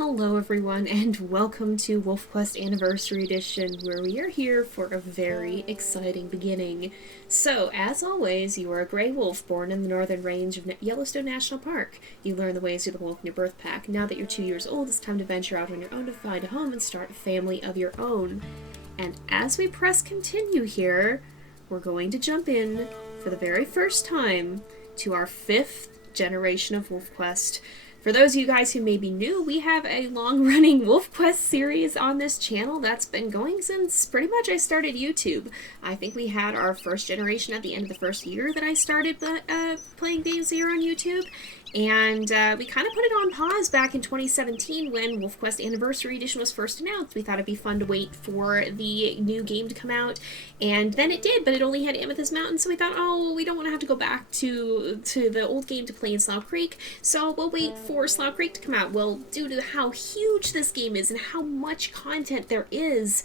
Hello everyone and welcome to WolfQuest Anniversary Edition, where we are here for a very exciting beginning. So, as always, you are a gray wolf born in the northern range of Yellowstone National Park. You learn the ways of the wolf in your birth pack. Now that you're 2 years old, it's time to venture out on your own to find a home and start a family of your own. And as we press continue here, we're going to jump in for the very first time to our 5th generation of WolfQuest. For those of you guys who may be new, we have a long-running WolfQuest series on this channel that's been going since pretty much I started YouTube. I think we had our first generation at the end of the first year that I started playing games here on YouTube, and we kind of put it on pause back in 2017 when WolfQuest Anniversary Edition was first announced. We thought it'd be fun to wait for the new game to come out, and then it did, but it only had Amethyst Mountain, so we thought, oh, we don't want to have to go back to the old game to play in Slough Creek, so we'll wait for Slough Creek to come out. Well, due to how huge this game is and how much content there is,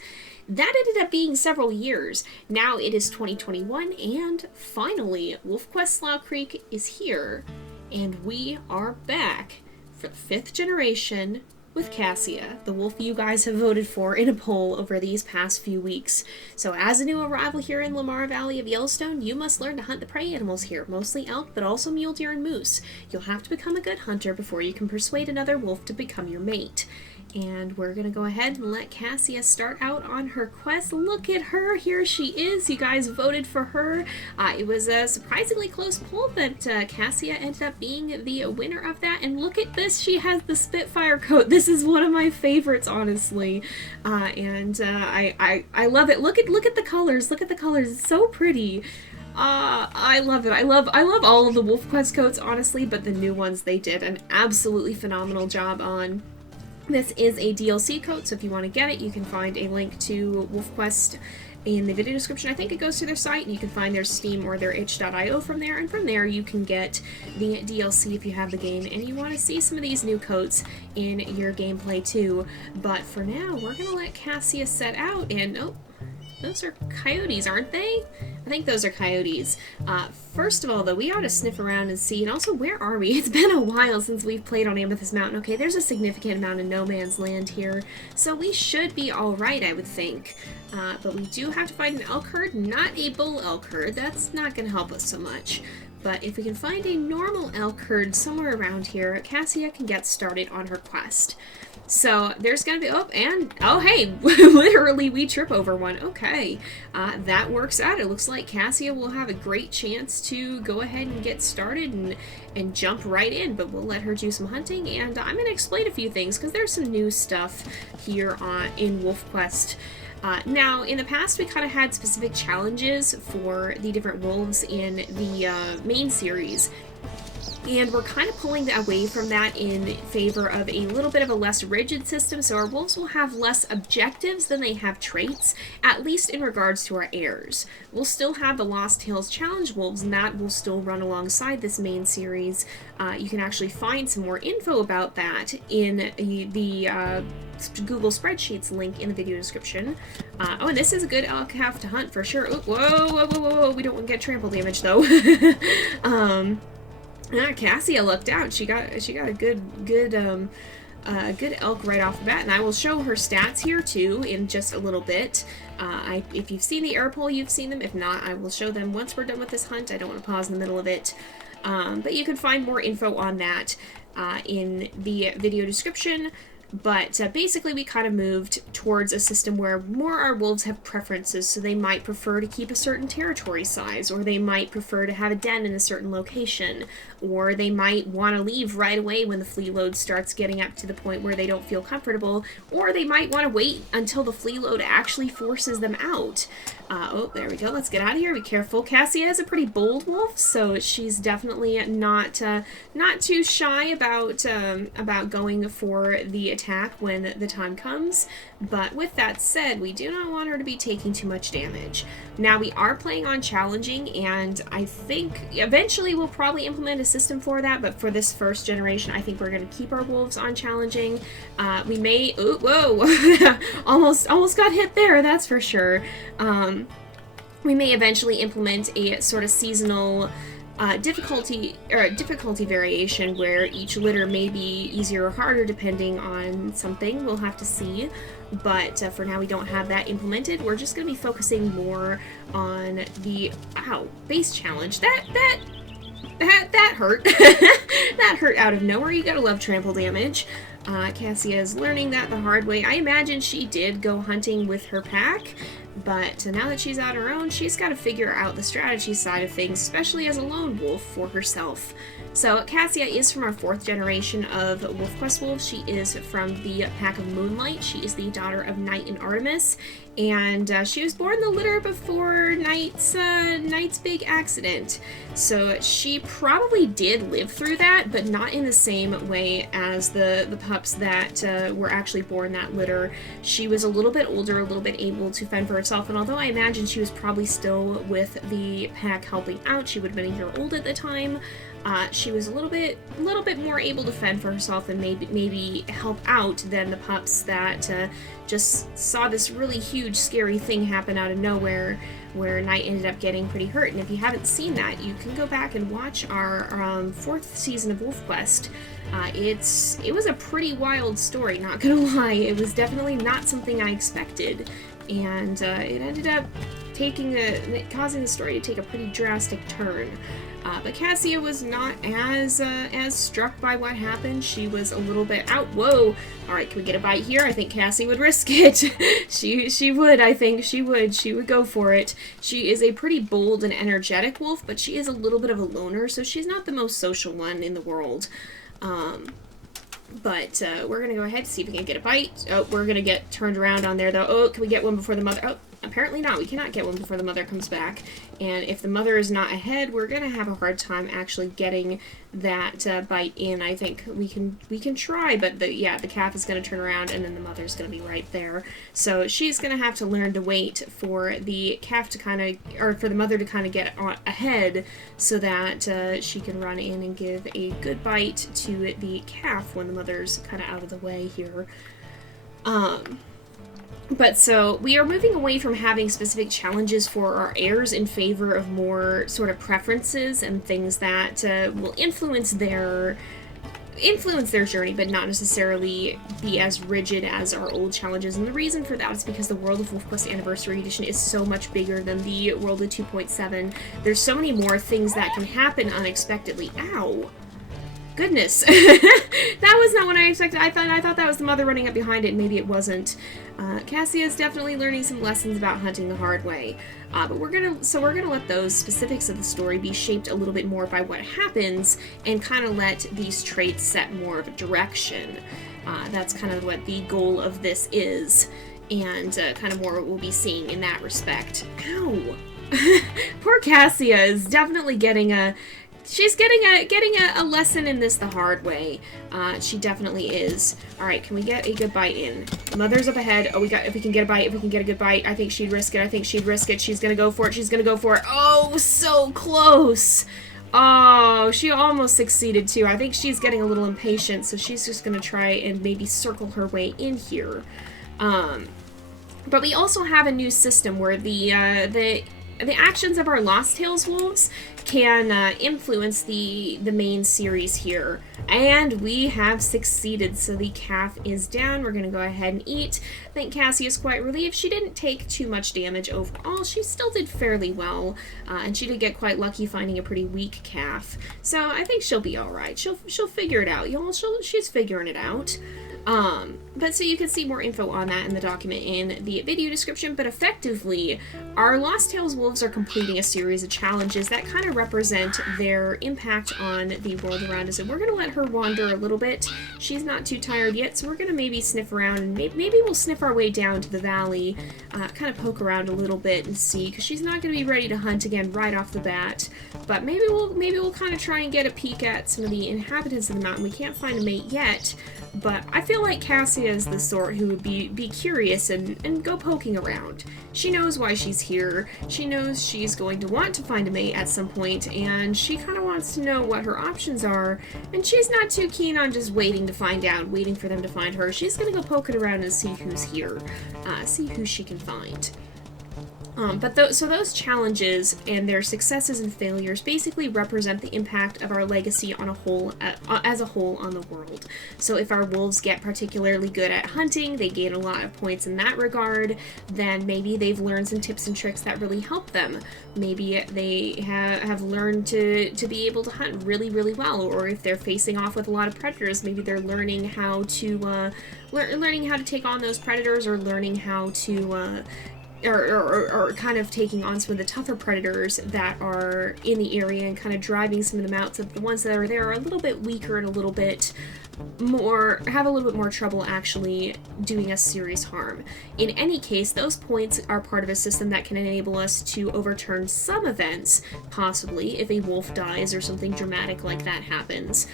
that ended up being several years. Now it is 2021, and finally, WolfQuest Slough Creek is here, and we are back for the 5th generation with Cassia, the wolf you guys have voted for in a poll over these past few weeks. So as a new arrival here in Lamar Valley of Yellowstone, you must learn to hunt the prey animals here, mostly elk, but also mule deer and moose. You'll have to become a good hunter before you can persuade another wolf to become your mate. And we're going to go ahead and let Cassia start out on her quest. Look at her. Here she is. You guys voted for her. It was a surprisingly close poll, but Cassia ended up being the winner of that. And look at this. She has the Spitfire coat. This is one of my favorites, honestly. I love it. Look at the colors. Look at the colors. It's so pretty. I love it. I love all of the WolfQuest coats, honestly, but the new ones they did an absolutely phenomenal job on. This is a DLC code, so if you want to get it, you can find a link to WolfQuest in the video description. I think it goes to their site, and you can find their Steam or their itch.io from there, and from there you can get the DLC if you have the game, and you want to see some of these new codes in your gameplay too. But for now, we're going to let Cassia set out, and oh, those are coyotes, aren't they? I think those are coyotes. First of all, though, we ought to sniff around and see, and also, where are we? It's been a while since we've played on Amethyst Mountain. Okay, there's a significant amount of no man's land here, so we should be alright, I would think. But we do have to find an elk herd, not a bull elk herd. That's not going to help us so much. But if we can find a normal elk herd somewhere around here, Cassia can get started on her quest. So there's gonna be, oh hey, literally we trip over one. Okay, that works out. It looks like Cassia will have a great chance to go ahead and get started and jump right in, but we'll let her do some hunting, and I'm gonna explain a few things because there's some new stuff here in WolfQuest. Now, in the past, we kind of had specific challenges for the different wolves in the main series, and we're kind of pulling away from that in favor of a little bit of a less rigid system, so our wolves will have less objectives than they have traits, at least in regards to our heirs. We'll still have the Lost Tales Challenge wolves, and that will still run alongside this main series. You can actually find some more info about that in the Google Spreadsheets link in the video description. Oh, and this is a good elk calf to hunt for sure. Ooh, whoa, we don't want to get trample damage though. Cassia lucked out. She got a good elk right off the bat, and I will show her stats here too in just a little bit. If you've seen the air poll, you've seen them. If not, I will show them once we're done with this hunt. I don't want to pause in the middle of it. But you can find more info on that in the video description. But basically we kind of moved towards a system where more our wolves have preferences, so they might prefer to keep a certain territory size, or they might prefer to have a den in a certain location, or they might want to leave right away when the flea load starts getting up to the point where they don't feel comfortable, or they might want to wait until the flea load actually forces them out. Oh, there we go. Let's get out of here. Be careful. Cassia is a pretty bold wolf, so she's definitely not too shy about going for the attack when the time comes. But with that said, we do not want her to be taking too much damage. Now, we are playing on challenging, and I think eventually we'll probably implement a system for that, but for this first generation, I think we're going to keep our wolves on challenging. We may... Ooh, whoa! almost got hit there, that's for sure. We may eventually implement a sort of seasonal difficulty variation where each litter may be easier or harder depending on something. We'll have to see. But for now, we don't have that implemented. We're just going to be focusing more on the base challenge. That hurt. That hurt out of nowhere. You gotta love trample damage. Cassia is learning that the hard way. I imagine she did go hunting with her pack, but now that she's on her own, she's got to figure out the strategy side of things, especially as a lone wolf for herself. So Cassia is from our 4th generation of WolfQuest wolves. She is from the pack of Moonlit. She is the daughter of Night and Artemis, and she was born in the litter before Night's big accident. So she probably did live through that, but not in the same way as the pups that were actually born that litter. She was a little bit older, a little bit able to fend for herself, and although I imagine she was probably still with the pack helping out, she would have been a year old at the time. She was a little bit more able to fend for herself and maybe help out than the pups that just saw this really huge, scary thing happen out of nowhere, where Night ended up getting pretty hurt. And if you haven't seen that, you can go back and watch our 4th season of WolfQuest. It was a pretty wild story, not gonna lie. It was definitely not something I expected, and it ended up causing the story to take a pretty drastic turn. But Cassia was not as struck by what happened. She was a little bit out. Whoa! Alright, can we get a bite here? I think Cassie would risk it. she would, I think. She would go for it. She is a pretty bold and energetic wolf, but she is a little bit of a loner, so she's not the most social one in the world. But we're going to go ahead and see if we can get a bite. Oh, we're going to get turned around on there, though. Oh, can we get one before the mother? Oh, apparently not. We cannot get one before the mother comes back. And if the mother is not ahead, we're going to have a hard time actually getting that bite in. I think we can try, but the calf is going to turn around, and then the mother's going to be right there. So she's going to have to learn to wait for the calf to for the mother to kind of get ahead, so that she can run in and give a good bite to the calf when the mother's kind of out of the way here. But so we are moving away from having specific challenges for our heirs in favor of more sort of preferences and things that will influence their journey, but not necessarily be as rigid as our old challenges. And the reason for that is because the World of WolfQuest Anniversary Edition is so much bigger than the World of 2.7. There's so many more things that can happen unexpectedly. Ow! Goodness. That was not what I expected. I thought that was the mother running up behind it, and maybe it wasn't. Cassia is definitely learning some lessons about hunting the hard way. But we're gonna let those specifics of the story be shaped a little bit more by what happens, and kind of let these traits set more of a direction. That's kind of what the goal of this is, and kind of more what we'll be seeing in that respect. Ow! Poor Cassia is definitely getting a lesson in this the hard way. She definitely is. Alright, can we get a good bite in? Mother's up ahead. Oh, if we can get a good bite, I think she'd risk it. She's gonna go for it. Oh, so close! Oh, she almost succeeded too. I think she's getting a little impatient, so she's just gonna try and maybe circle her way in here. But we also have a new system where the actions of our Lost Tales wolves can influence the main series here. And we have succeeded, so the calf is down. We're going to go ahead and eat. I think Cassie is quite relieved. She didn't take too much damage overall. She still did fairly well, and she did get quite lucky finding a pretty weak calf. So I think she'll be alright. She'll figure it out, y'all. She's figuring it out. But so you can see more info on that in the document in the video description, but effectively, our Lost Tales wolves are completing a series of challenges that kind of represent their impact on the world around us, and we're going to let her wander a little bit. She's not too tired yet, so we're going to maybe sniff around, and maybe we'll sniff our way down to the valley, kind of poke around a little bit and see, because she's not going to be ready to hunt again right off the bat, but maybe we'll kind of try and get a peek at some of the inhabitants of the mountain. We can't find a mate yet, but I feel like Cassia is the sort who would be curious and go poking around. She knows why she's here. She knows she's going to want to find a mate at some point, and she kind of wants to know what her options are, and she's not too keen on just waiting to find out, waiting for them to find her. She's going to go poking around and see who's here, see who she can find. So those challenges and their successes and failures basically represent the impact of our legacy on as a whole on the world. So if our wolves get particularly good at hunting, they gain a lot of points in that regard, then maybe they've learned some tips and tricks that really help them. Maybe they have learned to be able to hunt really, really well, or if they're facing off with a lot of predators, maybe they're learning how to learning how to take on those predators, or learning how to or kind of taking on some of the tougher predators that are in the area and kind of driving some of them out, so that the ones that are there are a little bit weaker and have a little bit more trouble actually doing us serious harm. In any case, those points are part of a system that can enable us to overturn some events, possibly if a wolf dies or something dramatic like that happens.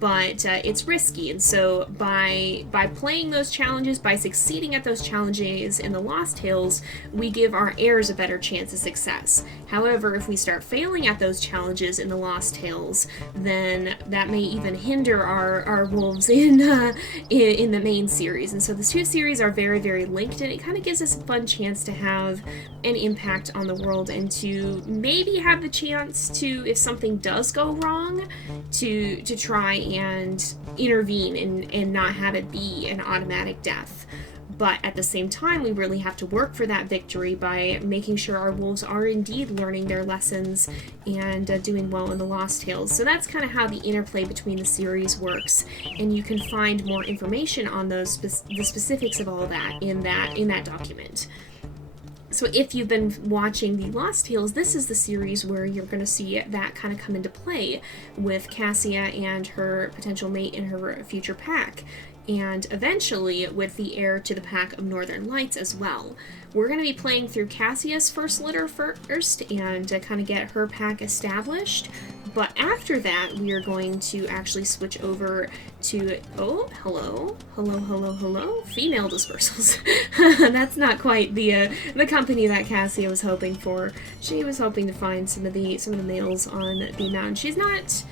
But it's risky, and so by playing those challenges, by succeeding at those challenges in the Lost Tales, we give our heirs a better chance of success. However, if we start failing at those challenges in the Lost Tales, then that may even hinder our wolves in the main series. And so the two series are very, very linked, and it kind of gives us a fun chance to have an impact on the world, and to maybe have the chance to, if something does go wrong, to try and intervene and not have it be an automatic death. But at the same time, we really have to work for that victory by making sure our wolves are indeed learning their lessons and doing well in the Lost Tales. So that's kind of how the interplay between the series works, and you can find more information on the specifics of all that in that document. So if you've been watching the Lost Tales, this is the series where you're going to see that kind of come into play with Cassia and her potential mate in her future pack, and eventually with the heir to the pack of Northern Lights as well. We're going to be playing through Cassia's first litter first and kind of get her pack established, but after that we are going to actually switch over to, oh, hello, female dispersals. That's not quite the company that Cassia was hoping for. She was hoping to find some of the males on the mountain. She's not...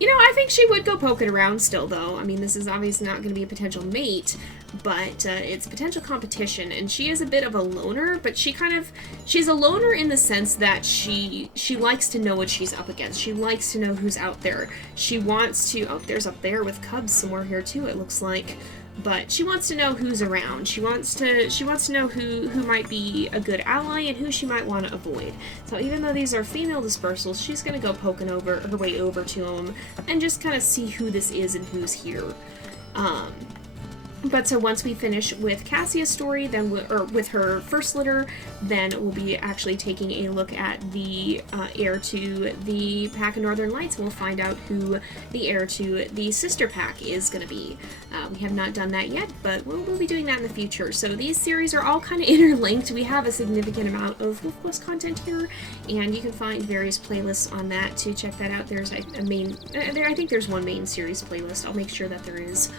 You know, I think she would go poking around still, though. I mean, this is obviously not going to be a potential mate, but it's potential competition, and she is a bit of a loner, but she's a loner in the sense that she likes to know what she's up against. She likes to know who's out there. She wants to... Oh, there's a bear with cubs somewhere here, too, it looks like. But she wants to know who's around. She wants to know who might be a good ally and who she might want to avoid. So even though these are female dispersals, she's going to go poking over her way over to them and just kind of see who this is and who's here. But so once we finish with Cassia's story, then with her first litter, then we'll be actually taking a look at the heir to the pack of Northern Lights, and we'll find out who the heir to the sister pack is going to be. We have not done that yet, but we'll be doing that in the future. So these series are all kind of interlinked. We have a significant amount of WolfQuest content here, and you can find various playlists on that to check that out. There's a main, I think there's one main series playlist. I'll make sure that there is.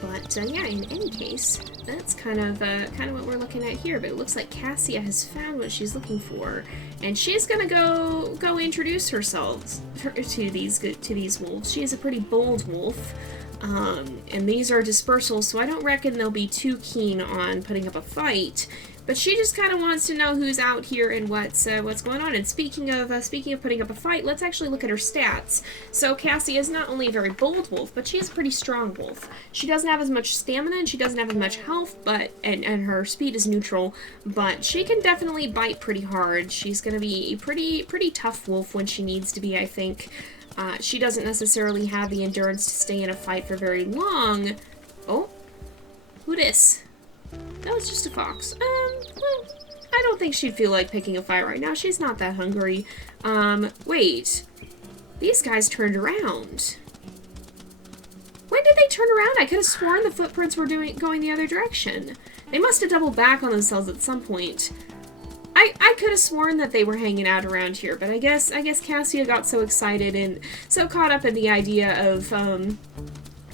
But yeah, in any case, that's kind of what we're looking at here. But it looks like Cassia has found what she's looking for, and she's gonna go introduce herself to these wolves. She is a pretty bold wolf, and these are dispersals, so I don't reckon they'll be too keen on putting up a fight. But she just kind of wants to know who's out here and what's going on. And speaking of putting up a fight, let's actually look at her stats. So Cassie is not only a very bold wolf, but she is a pretty strong wolf. She doesn't have as much stamina and she doesn't have as much health, but and her speed is neutral. But she can definitely bite pretty hard. She's going to be a pretty tough wolf when she needs to be, I think. She doesn't necessarily have the endurance to stay in a fight for very long. Oh, who dis? That was just a fox. Well, I don't think she'd feel like picking a fight right now. She's not that hungry. Wait. These guys turned around. When did they turn around? I could have sworn the footprints were going the other direction. They must have doubled back on themselves at some point. I could have sworn that they were hanging out around here, but I guess Cassia got so excited and so caught up in the idea of,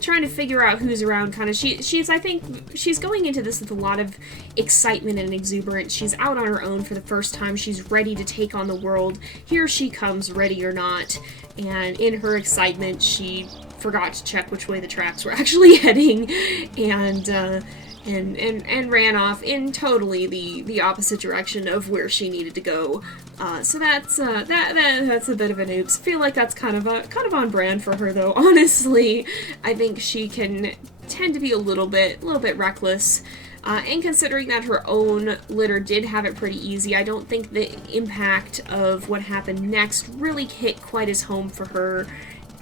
trying to figure out who's around, kind of. I think she's going into this with a lot of excitement and exuberance. She's out on her own for the first time. She's ready to take on the world. Here she comes, ready or not. And in her excitement, she forgot to check which way the tracks were actually heading. And and ran off in totally the opposite direction of where she needed to go. So that's that's a bit of an oops. Feel like that's kind of on brand for her though. Honestly, I think she can tend to be a little bit reckless. And considering that her own litter did have it pretty easy, I don't think the impact of what happened next really hit quite as home for her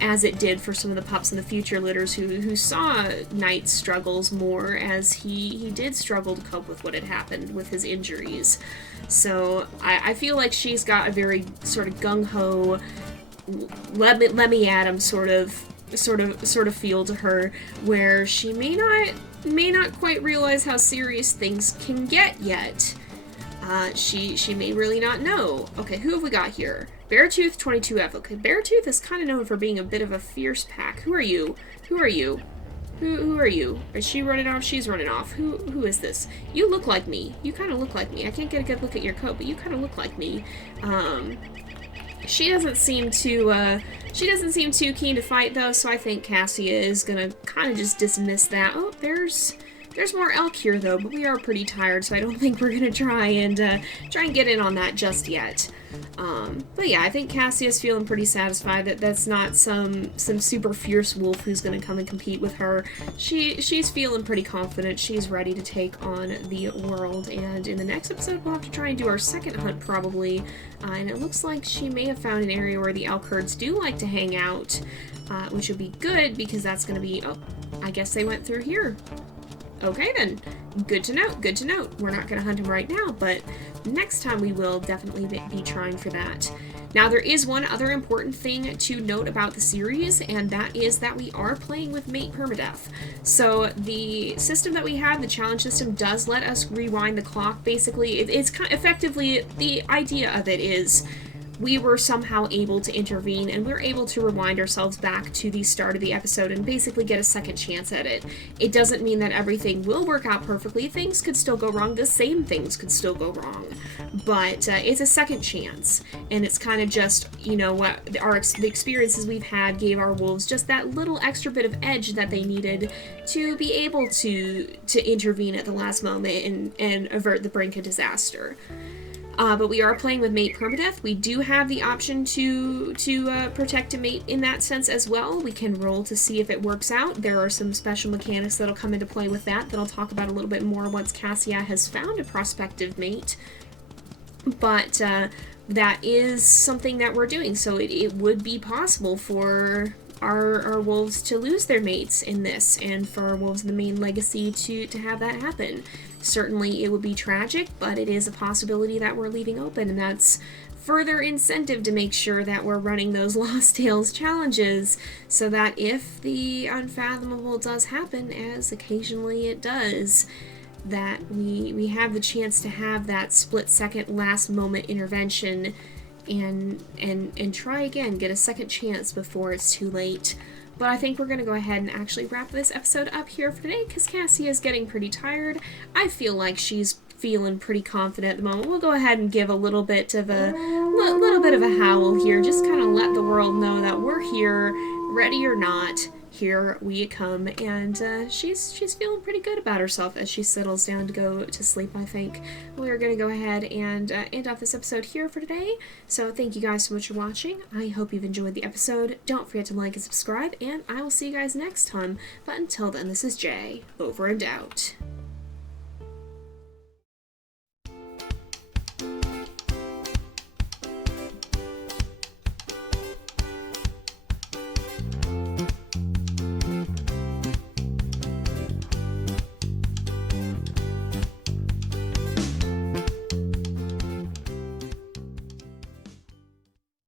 as it did for some of the pups in the future litters who saw Night's struggles more, as he did struggle to cope with what had happened with his injuries. So I feel like she's got a very sort of gung-ho, let me at him sort of feel to her, where she may not quite realize how serious things can get yet. She may really not know. Okay, who have we got here? Beartooth 22F. Okay, Beartooth is kind of known for being a bit of a fierce pack. Who are you? Who are you? Who are you? Is she running off? She's running off. Who is this? You look like me. You kind of look like me. I can't get a good look at your coat, but you kind of look like me. She doesn't seem too keen to fight though, so I think Cassia is gonna kind of just dismiss that. Oh, there's more elk here though, but we are pretty tired, so I don't think we're gonna try and get in on that just yet. But yeah, I think Cassia's feeling pretty satisfied that that's not some super fierce wolf who's gonna come and compete with her. She's feeling pretty confident. She's ready to take on the world, and in the next episode we'll have to try and do our second hunt probably. And it looks like she may have found an area where the elk herds do like to hang out, which would be good because that's gonna be, oh, I guess they went through here. Okay then, good to note. We're not going to hunt him right now, but next time we will definitely be trying for that. Now there is one other important thing to note about the series, and that is that we are playing with mate permadeath. So the system that we have, the challenge system, does let us rewind the clock. Basically, it's kind of effectively, the idea of it is we were somehow able to intervene, and we're able to rewind ourselves back to the start of the episode and basically get a second chance at it. It doesn't mean that everything will work out perfectly. Things could still go wrong. The same things could still go wrong. But it's a second chance, and it's kind of just, you know, what the experiences we've had gave our wolves just that little extra bit of edge that they needed to be able to intervene at the last moment and avert the brink of disaster. But we are playing with mate permadeath. We do have the option to protect a mate in that sense as well. We can roll to see if it works out. There are some special mechanics that'll come into play with that I'll talk about a little bit more once Cassia has found a prospective mate. But that is something that we're doing, so it would be possible for our wolves to lose their mates in this, and for our wolves in the main legacy to have that happen. Certainly it would be tragic, but it is a possibility that we're leaving open, and that's further incentive to make sure that we're running those Lost Tales challenges, so that if the unfathomable does happen, as occasionally it does, that we have the chance to have that split-second last-moment intervention and try again, get a second chance before it's too late. But I think we're going to go ahead and actually wrap this episode up here for today, because Cassie is getting pretty tired. I feel like she's feeling pretty confident at the moment. We'll go ahead and give a little bit of a howl here, just kind of let the world know that we're here, ready or not. Here we come, and she's feeling pretty good about herself as she settles down to go to sleep, I think. We're going to go ahead and end off this episode here for today. So thank you guys so much for watching. I hope you've enjoyed the episode. Don't forget to like and subscribe, and I will see you guys next time. But until then, this is Jay, over and out.